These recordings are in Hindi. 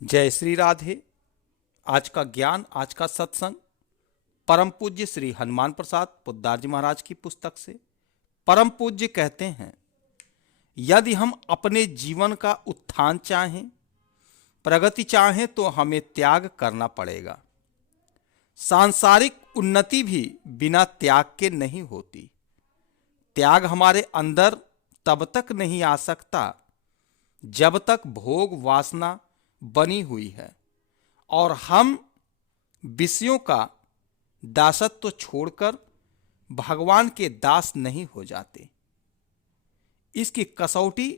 जय श्री राधे। आज का ज्ञान, आज का सत्संग परम पूज्य श्री हनुमान प्रसाद पोद्दार जी महाराज की पुस्तक से। परम पूज्य कहते हैं, यदि हम अपने जीवन का उत्थान चाहें, प्रगति चाहें, तो हमें त्याग करना पड़ेगा। सांसारिक उन्नति भी बिना त्याग के नहीं होती। त्याग हमारे अंदर तब तक नहीं आ सकता जब तक भोग वासना बनी हुई है और हम विषयों का दासत्व छोड़कर भगवान के दास नहीं हो जाते। इसकी कसौटी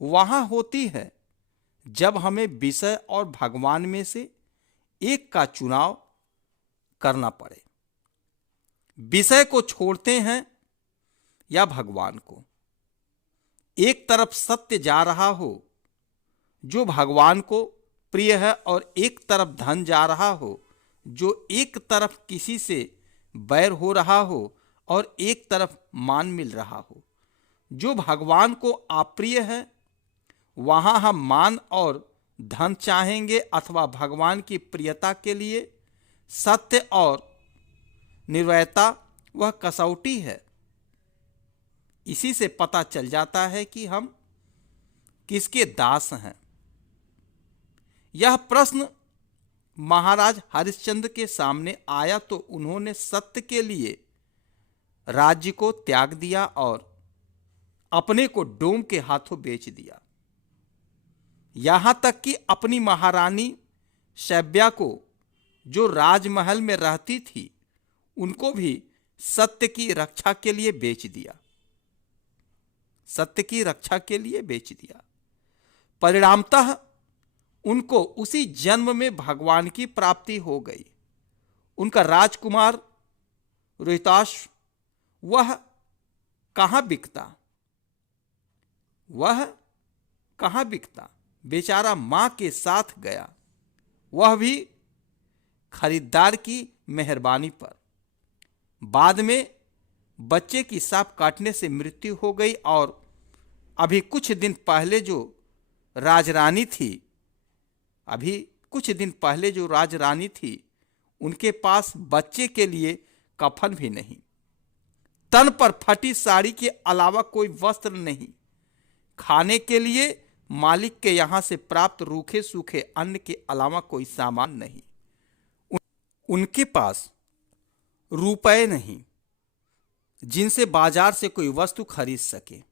वहां होती है जब हमें विषय और भगवान में से एक का चुनाव करना पड़े। विषय को छोड़ते हैं या भगवान को। एक तरफ सत्य जा रहा हो जो भगवान को प्रिय है और एक तरफ धन जा रहा हो जो एक तरफ किसी से बैर हो रहा हो और एक तरफ मान मिल रहा हो। जो भगवान को अप्रिय है वहां हम मान और धन चाहेंगे अथवा भगवान की प्रियता के लिए सत्य और निर्वैरता वह कसौटी है। इसी से पता चल जाता है कि हम किसके दास हैं। यह प्रश्न महाराज हरिश्चंद्र के सामने आया तो उन्होंने सत्य के लिए राज्य को त्याग दिया और अपने को डोम के हाथों बेच दिया। यहां तक कि अपनी महारानी शैब्या को, जो राजमहल में रहती थी, उनको भी सत्य की रक्षा के लिए बेच दिया। सत्य की रक्षा के लिए बेच दिया। परिणामतः उनको उसी जन्म में भगवान की प्राप्ति हो गई। उनका राजकुमार रोहिताश्व वह कहां बिकता, वह कहां बिकता। बेचारा मां के साथ गया, वह भी खरीदार की मेहरबानी पर। बाद में बच्चे की सांप काटने से मृत्यु हो गई और अभी कुछ दिन पहले जो राजरानी थी, उनके पास बच्चे के लिए कफन भी नहीं। तन पर फटी साड़ी के अलावा कोई वस्त्र नहीं। खाने के लिए मालिक के यहां से प्राप्त रूखे सूखे अन्न के अलावा कोई सामान नहीं। उनके पास रुपए नहीं जिनसे बाजार से कोई वस्तु खरीद सके।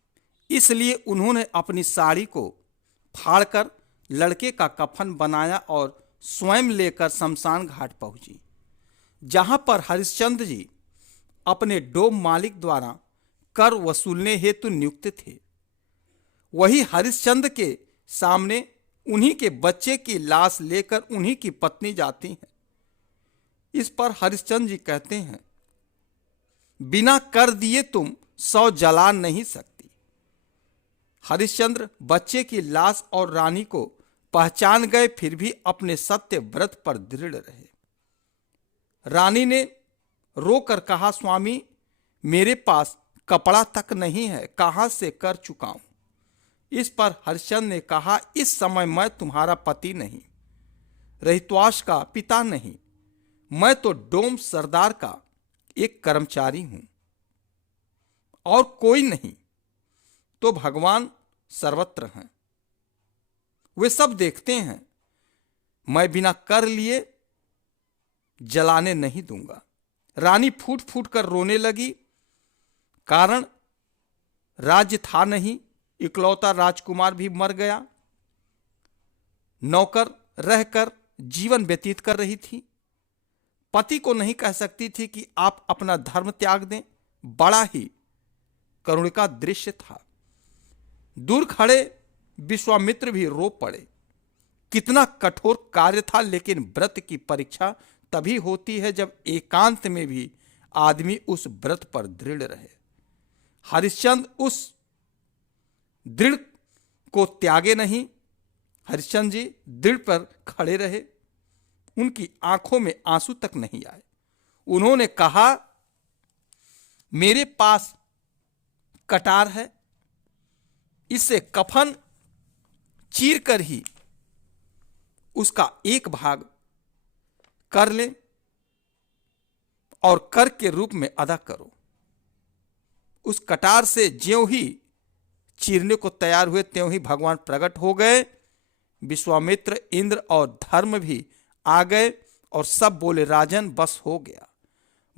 इसलिए उन्होंने अपनी साड़ी को फाड़कर लड़के का कफन बनाया और स्वयं लेकर शमशान घाट पहुंची, जहां पर हरिश्चंद्र जी अपने डोम मालिक द्वारा कर वसूलने हेतु नियुक्त थे। वही हरिश्चंद्र के सामने उन्हीं के बच्चे की लाश लेकर उन्हीं की पत्नी जाती है। इस पर हरिश्चंद्र जी कहते हैं, बिना कर दिए तुम 100 जला नहीं सकती। हरिश्चंद्र बच्चे की लाश और रानी को पहचान गए, फिर भी अपने सत्य व्रत पर दृढ़ रहे। रानी ने रोकर कहा, स्वामी मेरे पास कपड़ा तक नहीं है, कहां से कर चुकाऊं। इस पर हरिश्चंद्र ने कहा, इस समय मैं तुम्हारा पति नहीं, रहितवास का पिता नहीं, मैं तो डोम सरदार का एक कर्मचारी हूं और कोई नहीं। तो भगवान सर्वत्र हैं, वे सब देखते हैं। मैं बिना कर लिए जलाने नहीं दूंगा। रानी फूट फूट कर रोने लगी। कारण राज्य था नहीं, इकलौता राजकुमार भी मर गया। नौकर रहकर जीवन व्यतीत कर रही थी। पति को नहीं कह सकती थी कि आप अपना धर्म त्याग दें। बड़ा ही करुण का दृश्य था। दूर खड़े विश्वामित्र भी रो पड़े। कितना कठोर कार्य था, लेकिन व्रत की परीक्षा तभी होती है जब एकांत में भी आदमी उस व्रत पर दृढ़ रहे। हरिश्चंद्र उस दृढ़ को त्यागे नहीं। हरिश्चंद्र जी दृढ़ पर खड़े रहे। उनकी आंखों में आंसू तक नहीं आए। उन्होंने कहा, मेरे पास कटार है, इससे कफन चीर कर ही उसका एक भाग कर ले और कर के रूप में अदा करो। उस कटार से ज्यों ही चीरने को तैयार हुए त्यों ही भगवान प्रकट हो गए। विश्वामित्र, इंद्र और धर्म भी आ गए और सब बोले राजन बस हो गया।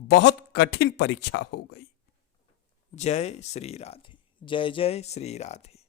बहुत कठिन परीक्षा हो गई। जय श्री राधे, जय जय श्री राधे।